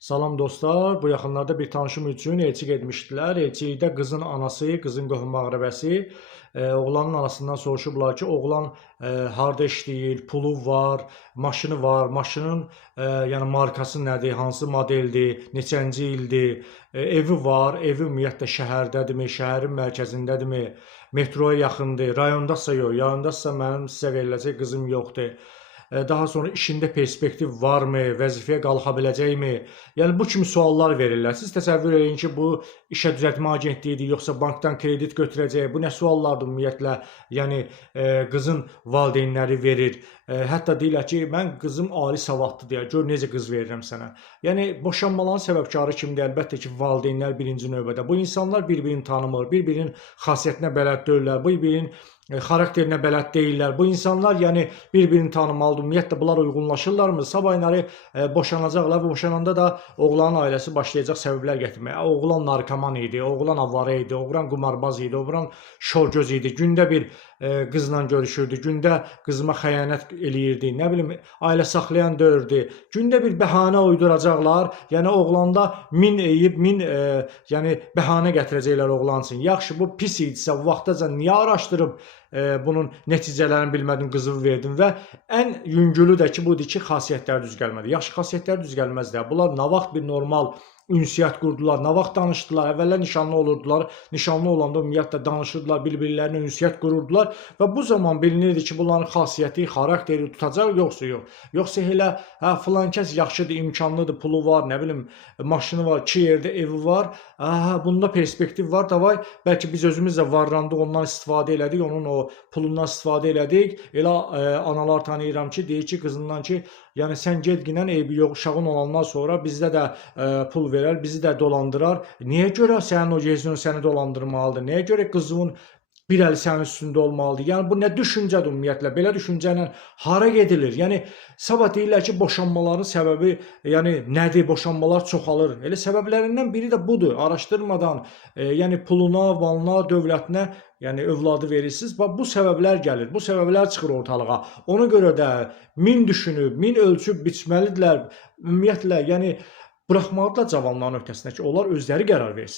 Salam dostlar, bu yaxınlarda bir tanışım üçün elçi getmişdilər. Elçilikdə qızın anası, qızın qohum-əqrəbəsi oğlanın anasından soruşublar ki, oğlan harda işləyir, pulu var, maşını var, maşının yəni markası nədir, hansı modeldir, neçənci ildir, evi var, evi ümumiyyətlə şəhərdədirmi, şəhərin mərkəzindədirmi, metroya yaxındır, rayondasa yox, rayondasa mənim sizə veriləcək qızım yoxdur. Daha sonra işində perspektiv varmı, vəzifəyə qalxa biləcəkmi? Yəni bu kimi suallar verirlər. Siz təsəvvür edin ki, bu işə düzəltmə agentliyidir, yoxsa bankdan kredit götürəcək? Bu nə suallardır ümumiyyətlə? Yəni qızın valideynləri verir. Hətta deyirlər ki, mən qızım ali savadlıdır deyə. Gör necə qız verirəm sənə. Yəni boşanmaların səbəbkarı kimdir? Əlbəttə ki, valideynlər birinci növbədə. Bu insanlar bir-birini tanımır, bir-birinin xasiyyətinə bələd deyirlər, bir-birinin xarakterinə bələd deyirlər. Bu insanlar yəni bir-birini tanımalıdır. Ümumiyyətlə bunlar uyğunlaşırlarmı? Sabahları boşanacaqlar. Boşananda da oğlanın ailəsi başlayacaq səbəblər gətirməyə. Oğlan narkoman idi, oğlan avara idi, oğlan qumarbaz idi, oğlan şorgöz idi. Gündə bir qızla görüşürdü, gündə qızıma xəyanət eləyirdi, nə bilim, ailə saxlayan döyürdü. Gündə bir bəhanə uyduracaqlar. Yəni oğlanda min eyib, min yəni bəhanə gətirəcəklər oğlan üçün. Yaxşı, bu pis idisə, bu vaxtacan niyə araşdırıb bunun nəticələrini bilmədin, qızını verdin və ən yüngülü də ki, budur ki, xasiyyətlər düz gəlmədi. Yaxşı, xasiyyətlər düz gəlməzdir. Bunlar nə vaxt bir normal ünsiyyət qurdular, nə vaxt danışdılar, əvvəllər nişanlı olurdular, nişanlı olanda ümumiyyətlə danışırdılar, bir-birlərinə ünsiyyət qururdular və bu zaman bilinirdi ki, bunların xasiyyəti, xarakteri tutacaq, yoxsa yox. Yoxsa elə, filan kəs yaxşıdır, imkanlıdır, pulu var, nə bilim, maşını var, 2 yerdə evi var, bunda perspektiv var, davay, bəlkə biz özümüz də varlandıq, ondan istifadə elədik, onun o pulundan istifadə elədik. Elə analar tanıyıram ki, deyir ki, qızından ki, yəni sən getginən eybi yox, uşağın olandan sonra bizdə də pul verər, bizi də dolandırar. Niyə görə sənin o gezin səni dolandırmalıdır? Niyə görə qızının bir əli sənin üstündə olmalıdır? Yəni bu nə düşüncədir ümumiyyətlə? Belə düşüncə ilə hara gedilir? Yəni sabah deyirlər ki, boşanmaların səbəbi, yəni nədir? Boşanmalar çoxalır. Elə səbəblərindən biri də budur. Araşdırmadan, yəni puluna, valına, dövlətinə, yəni övladı verirsiniz. Bax bu səbəblər gəlir. Bu səbəblər çıxır ortalığa. Ona görə də min düşünüb, min ölçüb biçməlidirlər. Ümumiyyətlə, yəni buraxmalıdırlar cavanların öhdəsinə ki, onlar özləri qərar versin.